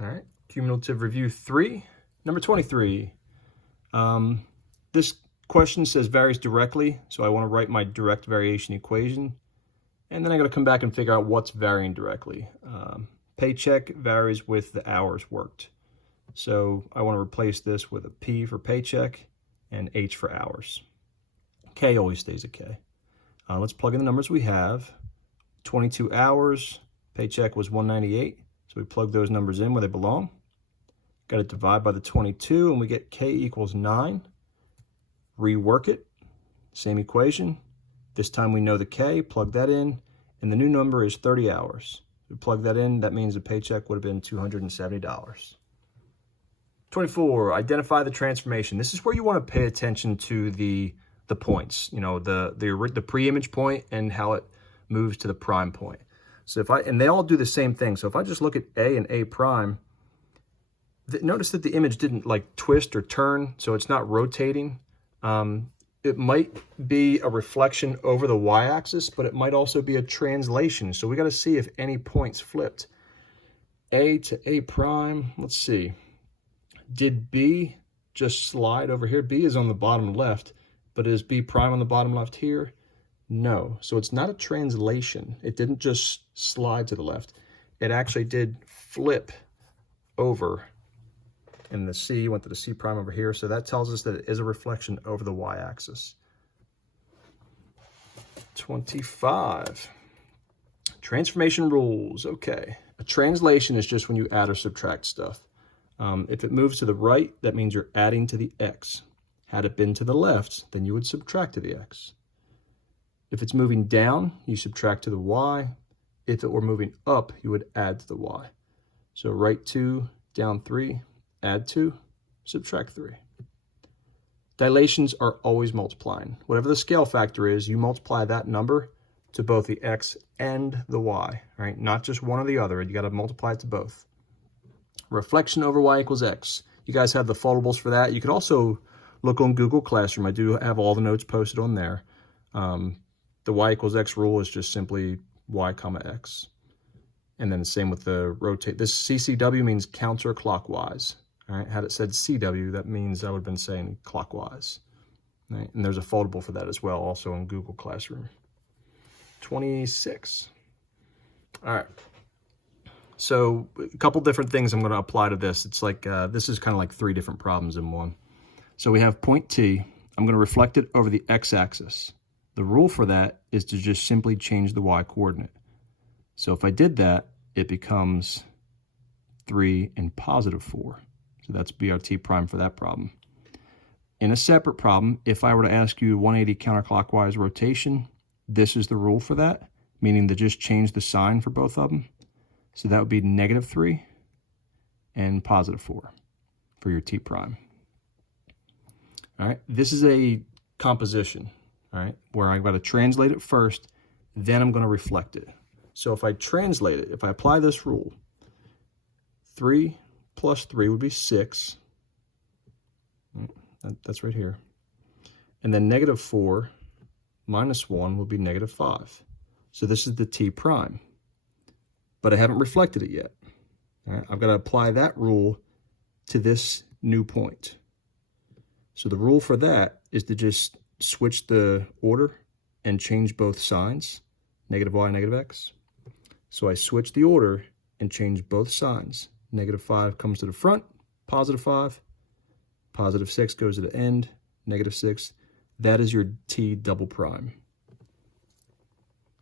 All right, cumulative review 3, number 23. This question says varies directly, so I want to write my direct variation equation, and then I got to come back and figure out what's varying directly. Paycheck varies with the hours worked. So I want to replace this with a P for paycheck and H for hours. K always stays a K. Let's plug in the numbers we have. 22 hours, paycheck was 198. So we plug those numbers in where they belong. Got to divide by the 22 and we get K equals 9. Rework it, same equation. This time we know the K, plug that in, and the new number is 30 hours. We plug that in, that means the paycheck would have been $270. 24, identify the transformation. This is where you want to pay attention to the points, you know, the pre-image point and how it moves to the prime point. So and they all do the same thing. So if I just look at A and A prime, notice that the image didn't like twist or turn, so it's not rotating. It might be a reflection over the y-axis, but it might also be a translation. So we got to see if any points flipped. A to A prime, let's see. Did B just slide over here? B is on the bottom left, but is B prime on the bottom left here? No. So it's not a translation. It didn't just slide to the left. It actually did flip over. And the C went to the C prime over here. So that tells us that it is a reflection over the y-axis. 25. Transformation rules. Okay. A translation is just when you add or subtract stuff. If it moves to the right, that means you're adding to the x. Had it been to the left, then you would subtract to the x. If it's moving down, you subtract to the y. If it were moving up, you would add to the y. So right 2, down 3, add 2, subtract 3. Dilations are always multiplying. Whatever the scale factor is, you multiply that number to both the x and the y, right? Not just one or the other. You got to multiply it to both. Reflection over y equals x. You guys have the foldables for that. You could also look on Google Classroom. I do have all the notes posted on there. The y equals x rule is just simply y comma x. And then the same with the rotate. This CCW means counterclockwise. All right, had it said CW, that means I would have been saying clockwise. Right? And there's a foldable for that as well, also in Google Classroom. 26. All right. So a couple different things I'm going to apply to this. It's like, this is kind of like 3 different problems in one. So we have point T. I'm going to reflect it over the x-axis. The rule for that is to just simply change the y-coordinate. So if I did that, it becomes 3 and positive 4. So that's BRT prime for that problem. In a separate problem, if I were to ask you 180 counterclockwise rotation, this is the rule for that, meaning to just change the sign for both of them. So that would be negative 3 and positive 4 for your T prime. All right, this is a composition, all right, where I've got to translate it first, then I'm going to reflect it. So if I translate it, if I apply this rule, 3 plus 3 would be 6. That's right here. And then negative 4 minus 1 will be negative 5. So this is the T prime. But I haven't reflected it yet. All right, I've got to apply that rule to this new point. So the rule for that is to just switch the order and change both signs, negative y, negative x. So I switch the order and change both signs. Negative 5 comes to the front, positive 5. Positive 6 goes to the end, negative 6. That is your T double prime.